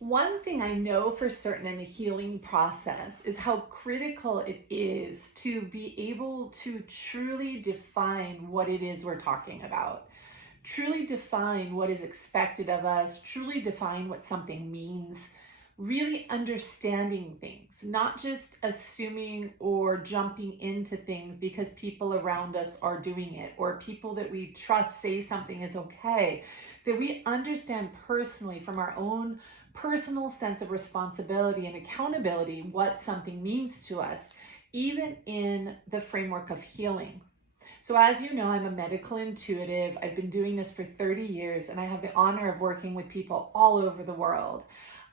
One thing I know for certain in the healing process is how critical it is to be able to truly define what it is we're talking about, truly define what is expected of us, truly define what something means, really understanding things, not just assuming or jumping into things because people around us are doing it or people that we trust say something is okay, that we understand personally from our own personal sense of responsibility and accountability what something means to us, even in the framework of healing. So, as you know, I'm a medical intuitive. I've been doing this for 30 years, and I have the honor of working with people all over the world.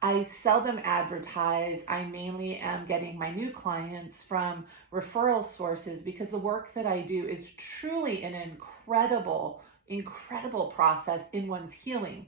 I seldom advertise. I mainly am getting my new clients from referral sources because the work that I do is truly an incredible process in one's healing.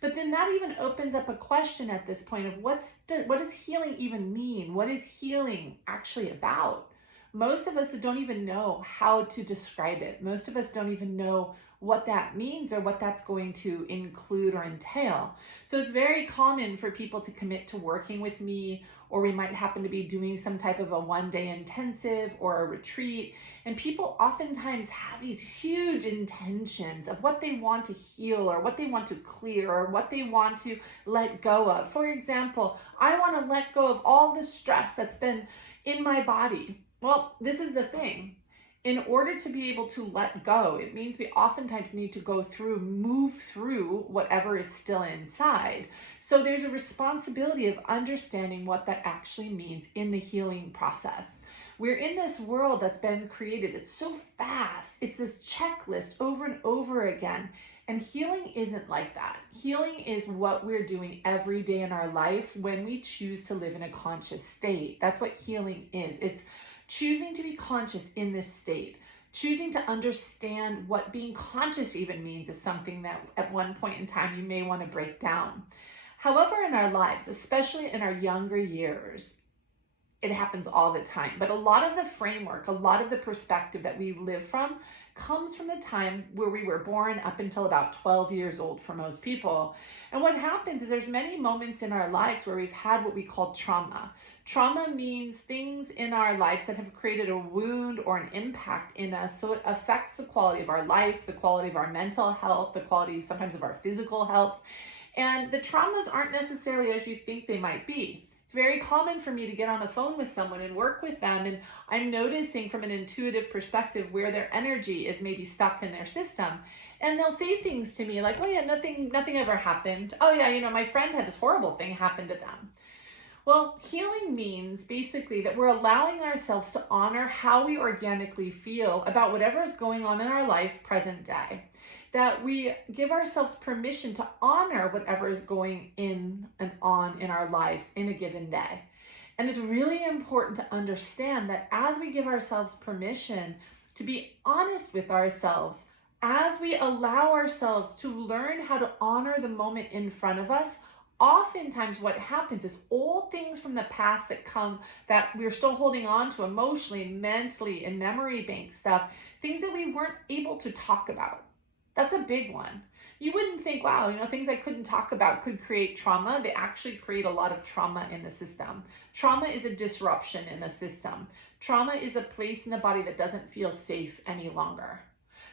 But then that even opens up a question at this point of what does healing even mean? What is healing actually about? Most of us don't even know how to describe it. Most of us don't even know what that means or what that's going to include or entail. So it's very common for people to commit to working with me, or we might happen to be doing some type of a 1-day intensive or a retreat. And people oftentimes have these huge intentions of what they want to heal or what they want to clear or what they want to let go of. For example, I want to let go of all the stress that's been in my body. Well, this is the thing. In order to be able to let go, it means we oftentimes need to move through whatever is still inside. So there's a responsibility of understanding what that actually means in the healing process. We're in this world that's been created. It's so fast. It's this checklist over and over again. And healing isn't like that. Healing is what we're doing every day in our life when we choose to live in a conscious state. That's what healing is. It's choosing to be conscious in this state, choosing to understand what being conscious even means is something that at one point in time you may want to break down. However, in our lives, especially in our younger years, it happens all the time. But a lot of the framework, a lot of the perspective that we live from comes from the time where we were born up until about 12 years old for most people. And what happens is there's many moments in our lives where we've had what we call trauma. Trauma means things in our lives that have created a wound or an impact in us. So it affects the quality of our life, the quality of our mental health, the quality sometimes of our physical health. And the traumas aren't necessarily as you think they might be. It's very common for me to get on the phone with someone and work with them, and I'm noticing from an intuitive perspective where their energy is maybe stuck in their system. And they'll say things to me like, oh yeah, nothing ever happened. Oh yeah, my friend had this horrible thing happen to them. Well, healing means basically that we're allowing ourselves to honor how we organically feel about whatever is going on in our life present day. That we give ourselves permission to honor whatever is going in and on in our lives in a given day. And it's really important to understand that as we give ourselves permission to be honest with ourselves, as we allow ourselves to learn how to honor the moment in front of us, oftentimes what happens is old things from the past that we're still holding on to emotionally, mentally, in memory bank stuff, things that we weren't able to talk about. That's a big one. You wouldn't think, wow, things I couldn't talk about could create trauma. They actually create a lot of trauma in the system. Trauma is a disruption in the system. Trauma is a place in the body that doesn't feel safe any longer.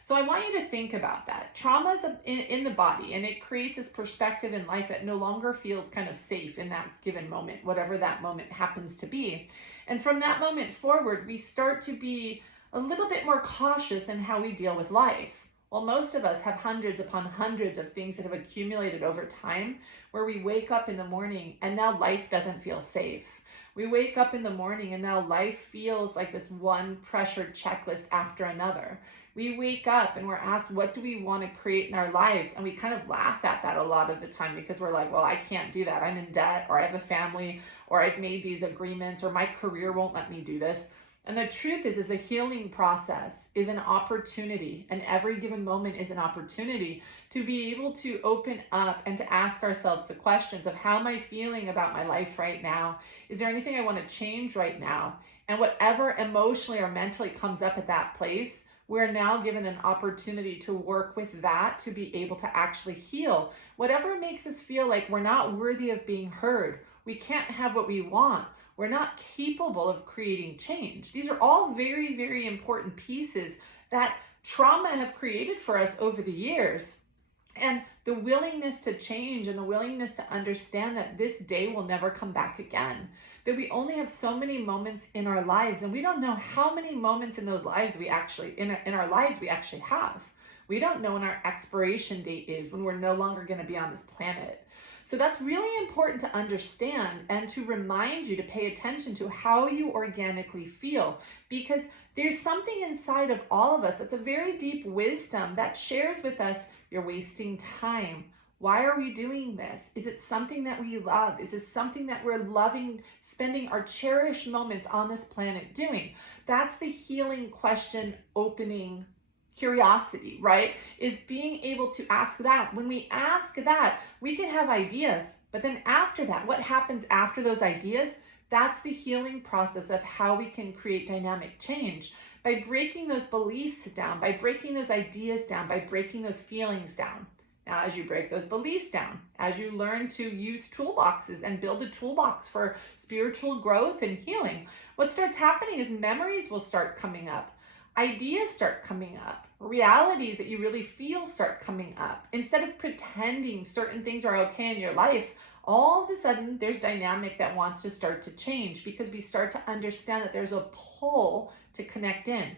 So I want you to think about that. Trauma is in the body, and it creates this perspective in life that no longer feels kind of safe in that given moment, whatever that moment happens to be. And from that moment forward, we start to be a little bit more cautious in how we deal with life. Well, most of us have hundreds upon hundreds of things that have accumulated over time where we wake up in the morning and now life doesn't feel safe. We wake up in the morning and now life feels like this one pressured checklist after another. We wake up and we're asked, what do we want to create in our lives? And we kind of laugh at that a lot of the time because we're like, well, I can't do that. I'm in debt, or I have a family, or I've made these agreements, or my career won't let me do this. And the truth is the healing process is an opportunity, and every given moment is an opportunity to be able to open up and to ask ourselves the questions of how am I feeling about my life right now? Is there anything I want to change right now? And whatever emotionally or mentally comes up at that place, we're now given an opportunity to work with that to be able to actually heal whatever makes us feel like we're not worthy of being heard. We can't have what we want. We're not capable of creating change. These are all very, very important pieces that trauma have created for us over the years. And the willingness to change and the willingness to understand that this day will never come back again. That we only have so many moments in our lives, and we don't know how many moments in those lives we actually, in our lives we actually have. We don't know when our expiration date is, when we're no longer going to be on this planet. So that's really important to understand and to remind you to pay attention to how you organically feel, because there's something inside of all of us that's a very deep wisdom that shares with us, you're wasting time. Why are we doing this? Is it something that we love? Is this something that we're loving, spending our cherished moments on this planet doing? That's the healing question opening curiosity, right? Is being able to ask that. When we ask that, we can have ideas, but then after that, what happens after those ideas? That's the healing process of how we can create dynamic change. By breaking those beliefs down, by breaking those ideas down, by breaking those feelings down. Now, as you break those beliefs down, as you learn to use toolboxes and build a toolbox for spiritual growth and healing, what starts happening is memories will start coming up. Ideas start coming up. Realities that you really feel start coming up. Instead of pretending certain things are okay in your life, all of a sudden there's dynamic that wants to start to change because we start to understand that there's a pull to connect in.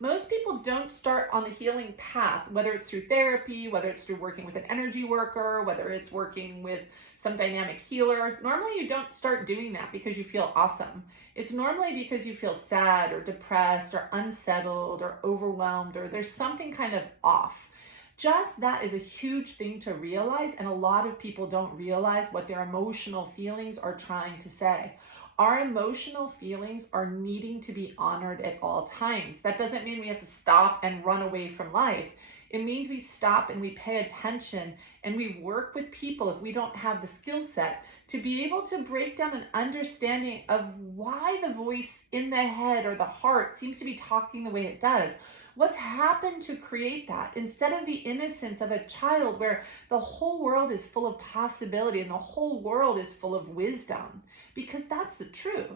Most people don't start on the healing path, whether it's through therapy, whether it's through working with an energy worker, whether it's working with some dynamic healer. Normally you don't start doing that because you feel awesome. It's normally because you feel sad or depressed or unsettled or overwhelmed, or there's something kind of off. Just that is a huge thing to realize, and a lot of people don't realize what their emotional feelings are trying to say. Our emotional feelings are needing to be honored at all times. That doesn't mean we have to stop and run away from life. It means we stop and we pay attention and we work with people, if we don't have the skill set, to be able to break down an understanding of why the voice in the head or the heart seems to be talking the way it does. What's happened to create that? Instead of the innocence of a child where the whole world is full of possibility and the whole world is full of wisdom, because that's the truth.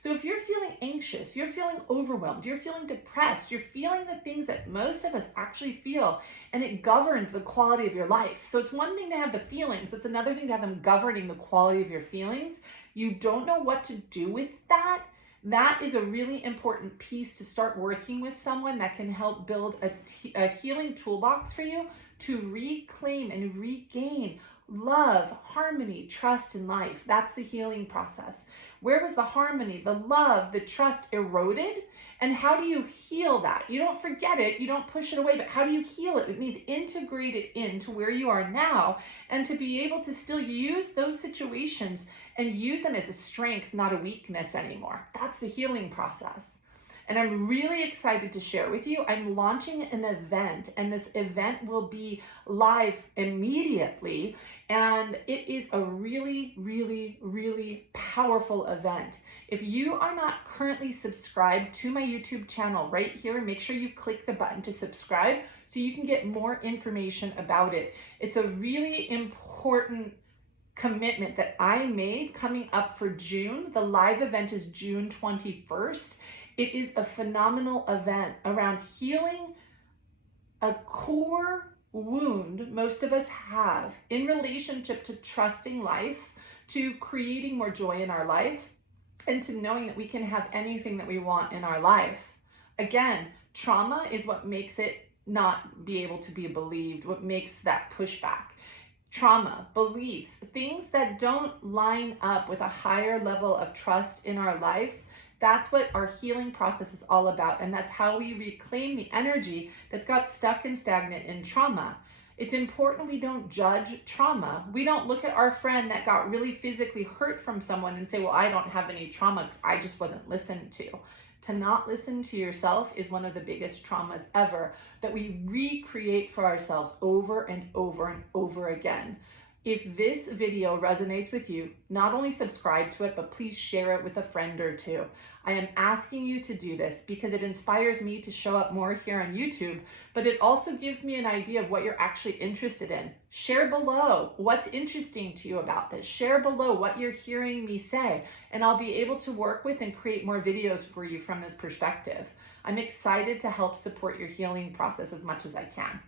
So if you're feeling anxious, you're feeling overwhelmed, you're feeling depressed, you're feeling the things that most of us actually feel, and it governs the quality of your life. So it's one thing to have the feelings, it's another thing to have them governing the quality of your feelings. You don't know what to do with that. That is a really important piece to start working with someone that can help build a healing toolbox for you to reclaim and regain love, harmony, trust in life. That's the healing process. Where was the harmony, the love, the trust eroded? And how do you heal that? You don't forget it, you don't push it away, but how do you heal it? It means integrate it into where you are now and to be able to still use those situations and use them as a strength, not a weakness anymore. That's the healing process. And I'm really excited to share with you. I'm launching an event, and this event will be live immediately. And it is a really, really, really powerful event. If you are not currently subscribed to my YouTube channel right here, make sure you click the button to subscribe so you can get more information about it. It's a really important commitment that I made coming up for June. The live event is June 21st. It is a phenomenal event around healing a core wound most of us have in relationship to trusting life, to creating more joy in our life, and to knowing that we can have anything that we want in our life. Again, trauma is what makes it not be able to be believed, what makes that pushback. Trauma, beliefs, things that don't line up with a higher level of trust in our lives, that's what our healing process is all about. And that's how we reclaim the energy that's got stuck and stagnant in trauma. It's important we don't judge trauma. We don't look at our friend that got really physically hurt from someone and say, well, I don't have any trauma because I just wasn't listened to. To not listen to yourself is one of the biggest traumas ever that we recreate for ourselves over and over and over again. If this video resonates with you, not only subscribe to it, but please share it with a friend or two. I am asking you to do this because it inspires me to show up more here on YouTube, but it also gives me an idea of what you're actually interested in. Share below what's interesting to you about this. Share below what you're hearing me say, and I'll be able to work with and create more videos for you from this perspective. I'm excited to help support your healing process as much as I can.